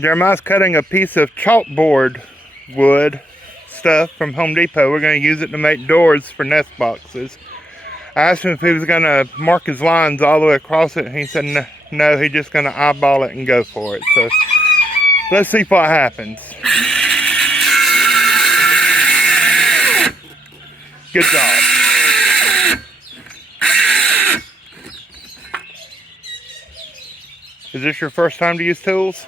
Jeremiah's cutting a piece of chalkboard wood stuff from Home Depot. We're going to use it to make doors for nest boxes. I asked him if he was going to mark his lines all the way across it, and he said no, he's just going to eyeball it and go for it. So let's see what happens. Good job. Is this your first time to use tools?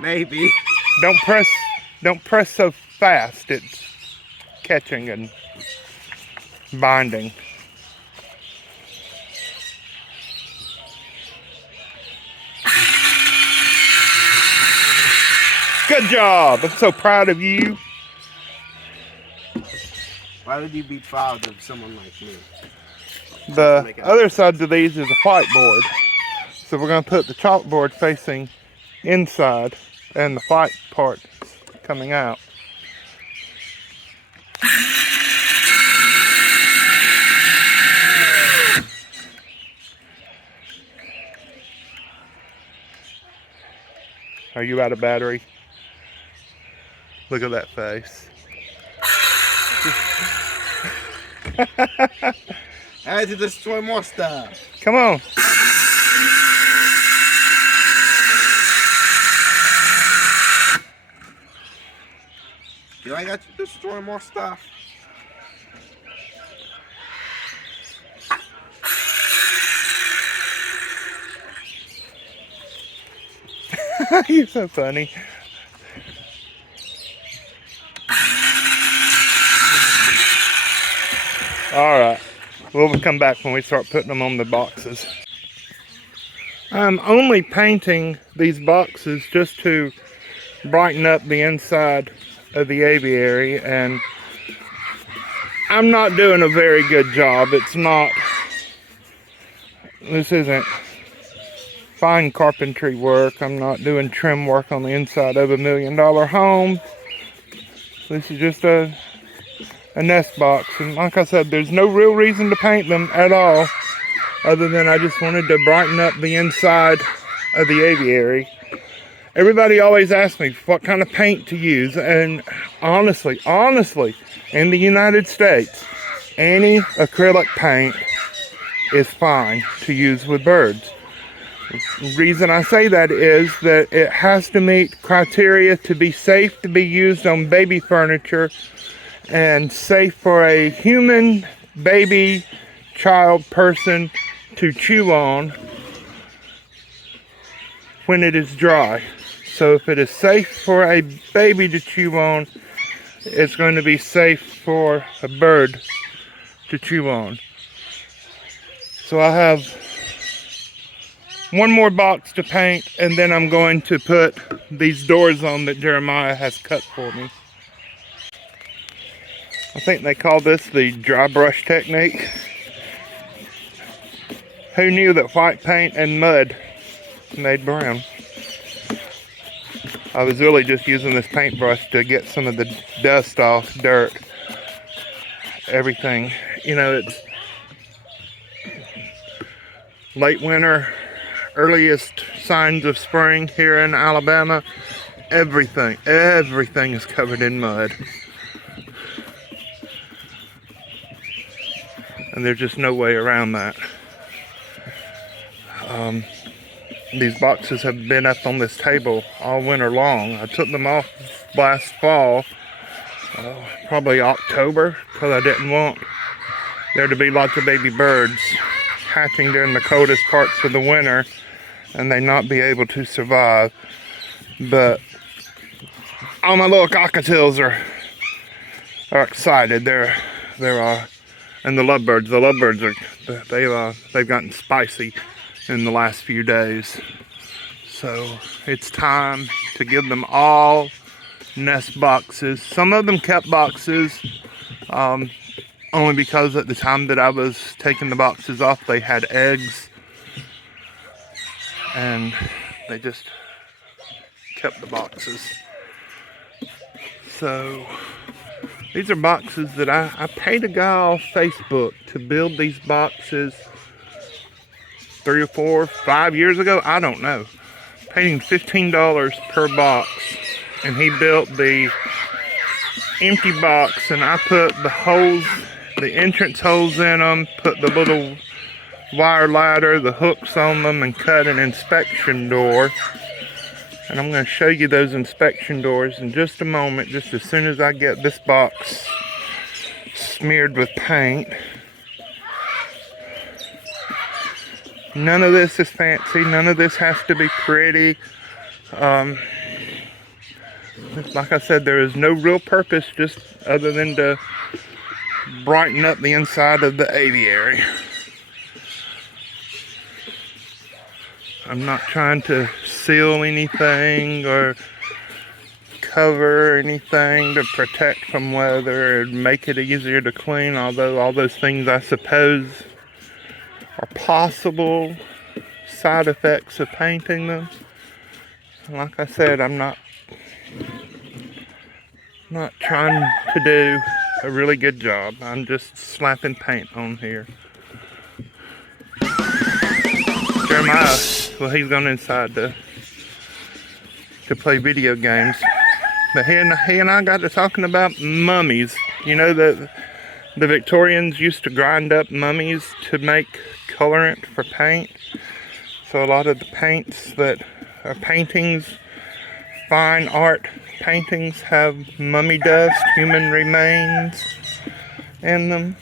Maybe. Don't press so fast. It's catching and binding. Good job. I'm so proud of you. Why would you be proud of someone like me? The other side of these is a whiteboard. So we're going to put the chalkboard facing inside and the white part coming out. Are you out of battery? Look at that face. I had to destroy more stuff. Come on. Do I got to destroy more stuff? You're so funny. Alright, we'll come back when we start putting them on the boxes. I'm only painting these boxes just to brighten up the inside of the aviary, and I'm not doing a very good job. This isn't fine carpentry work. I'm not doing trim work on the inside of $1 million home. This is just a nest box, and like I said, there's no real reason to paint them at all, other than I just wanted to brighten up the inside of the aviary. Everybody always asks me what kind of paint to use, and honestly, in the United States, any acrylic paint is fine to use with birds. The reason I say that is that it has to meet criteria to be safe to be used on baby furniture and safe for a human, baby, child, person to chew on when it is dry. So if it is safe for a baby to chew on, it's going to be safe for a bird to chew on. So I have one more box to paint, and then I'm going to put these doors on that Jeremiah has cut for me. I think they call this the dry brush technique. Who knew that white paint and mud made brown? I was really just using this paintbrush to get some of the dust off, dirt, everything. You know, it's late winter, earliest signs of spring here in Alabama. Everything is covered in mud. And there's just no way around that. These boxes have been up on this table all winter long. I took them off last fall, probably October, because I didn't want there to be lots of baby birds hatching during the coldest parts of the winter and they not be able to survive. But all my little cockatiels are excited. They're and the lovebirds are they've gotten spicy in the last few days. So it's time to give them all nest boxes. Some of them kept boxes, only because at the time that I was taking the boxes off, they had eggs, and they just kept the boxes. So these are boxes that I paid a guy off Facebook to build these boxes 3 or 4, 5 years ago. I don't know. paying $15 per box. And he built the empty box, and I put the holes, the entrance holes in them, put the little wire ladder, the hooks on them, and cut an inspection door. And I'm going to show you those inspection doors in just a moment, just as soon as I get this box smeared with paint. None of this is fancy. None of this has to be pretty. Like I said, there is no real purpose just other than to brighten up the inside of the aviary. I'm not trying to seal anything or cover anything to protect from weather or make it easier to clean, although all those things I suppose are possible side effects of painting them. Like I said, I'm not trying to do a really good job. I'm just slapping paint on here. Jeremiah, well, he's gone inside to play video games. But he and I got to talking about mummies. You know that the Victorians used to grind up mummies to make colorant for paint. So a lot of the paints that are paintings, fine art paintings, have mummy dust, human remains in them.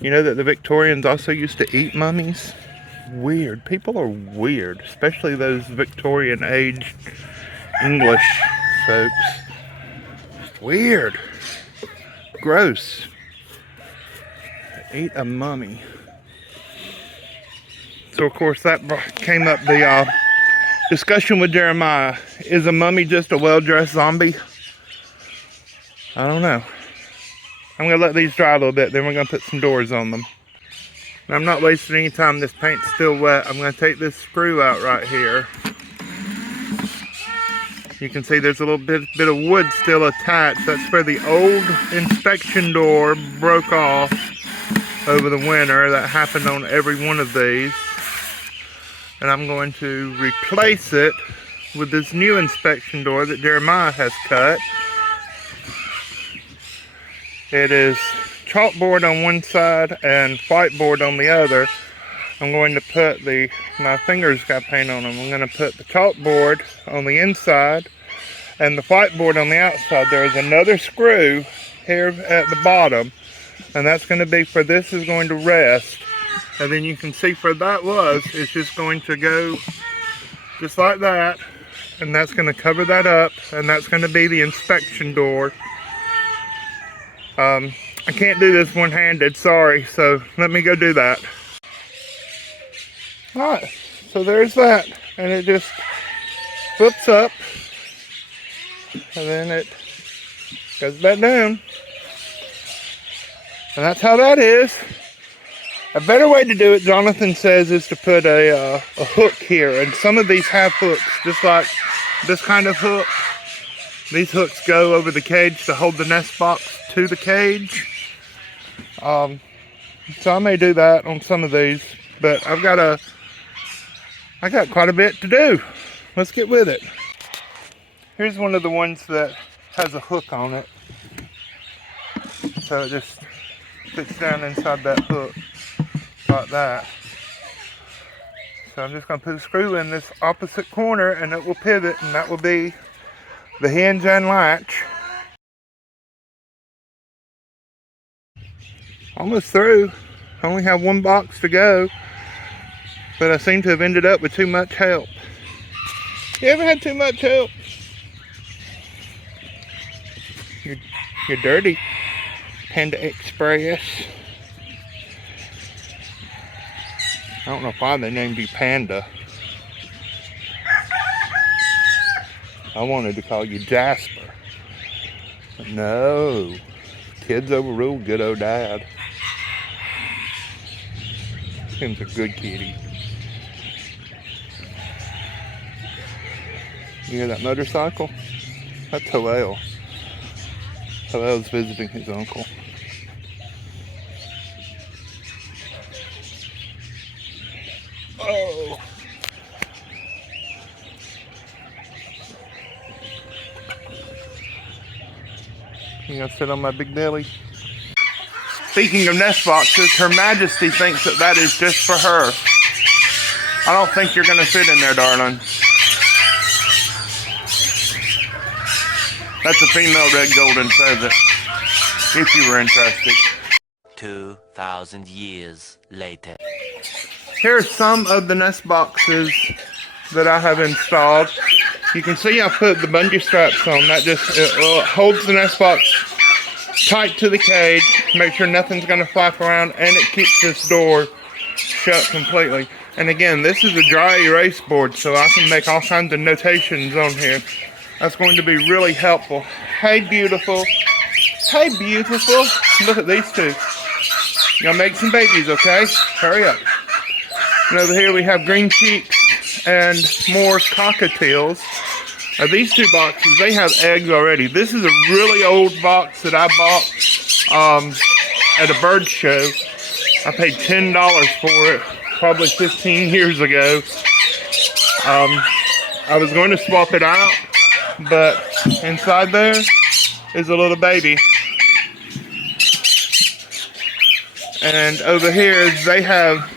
You know that the Victorians also used to eat mummies? Weird. People are weird, especially those Victorian age English folks. Weird. Gross. Eat a mummy. So of course that came up the discussion with Jeremiah. Is a mummy just a well-dressed zombie? I don't know. I'm going to let these dry a little bit, then we're going to put some doors on them. Now, I'm not wasting any time. This paint's still wet. I'm going to take this screw out right here. You can see there's a little bit of wood still attached. That's where the old inspection door broke off over the winter. That happened on every one of these. And I'm going to replace it with this new inspection door that Jeremiah has cut. It is chalkboard on one side and whiteboard on the other. I'm going to put my fingers got paint on them. I'm going to put the chalkboard on the inside and the whiteboard on the outside. There is another screw here at the bottom, and that's going to be for this is going to rest. And then you can see where that was. It's just going to go just like that, and that's going to cover that up, and that's going to be the inspection door. I can't do this one-handed, sorry, so let me go do that. Alright, so there's that, and it just flips up, and then it goes back down, and that's how that is. A better way to do it, Jonathan says, is to put a hook here, and some of these have hooks, just like this kind of hook. These hooks go over the cage to hold the nest box to the cage. So I may do that on some of these, but I got quite a bit to do. Let's get with it. Here's one of the ones that has a hook on it. So it just fits down inside that hook like that. So I'm just going to put a screw in this opposite corner and it will pivot, and that will be the hinge and latch. Almost through. I only have one box to go, but I seem to have ended up with too much help. You ever had too much help? You're dirty. Panda Express. I don't know why they named you Panda. I wanted to call you Jasper. But no. Kids overrule good old dad. Him's a good kitty. You hear that motorcycle? That's Hillel. Hillel's visiting his uncle. Oh. You gonna sit on my big belly? Speaking of nest boxes, Her Majesty thinks that that is just for her. I don't think you're gonna fit in there, darling. That's a female red golden pheasant, if you were interested. 2,000 years later. Here are some of the nest boxes that I have installed. You can see I put the bungee straps on. That just it holds the nest box tight to the cage, make sure nothing's going to flap around, and it keeps this door shut completely. And again, this is a dry erase board, so I can make all kinds of notations on here. That's going to be really helpful. Hey, beautiful. Hey, beautiful. Look at these two. Y'all make some babies, okay? Hurry up. And over here we have green cheeks and more cockatiels. Now these two boxes, they have eggs already. This is a really old box that I bought at a bird show. I paid $10 for it, probably 15 years ago. I was going to swap it out, but inside there is a little baby. And over here, they have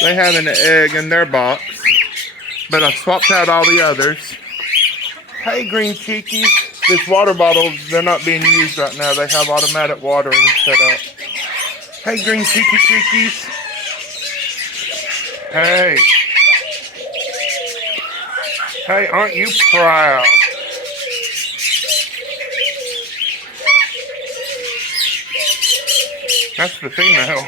an egg in their box, but I swapped out all the others. Hey, green cheekies. This water bottle, they're not being used right now. They have automatic watering set up. Hey, green cheekies. Hey. Hey, aren't you proud? That's the female.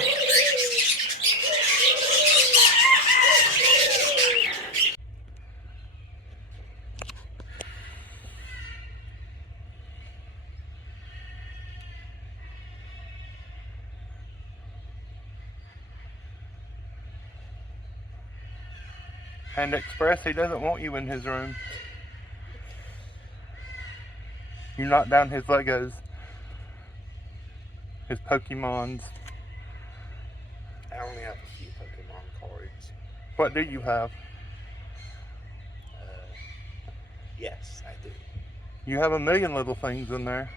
And Express, he doesn't want you in his room. You knocked down his Legos. His Pokemons. I only have a few Pokemon cards. What do you have? Yes, I do. You have a million little things in there.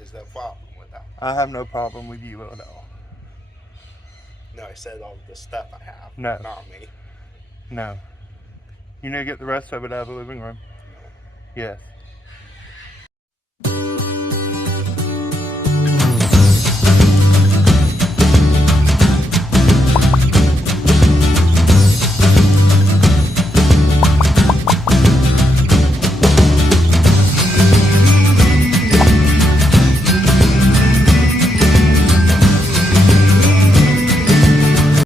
Is there a problem with that? I have no problem with you at all. No, I said all the stuff I have. No. Not me. No. You need to get the rest of it out of the living room. No. Yes.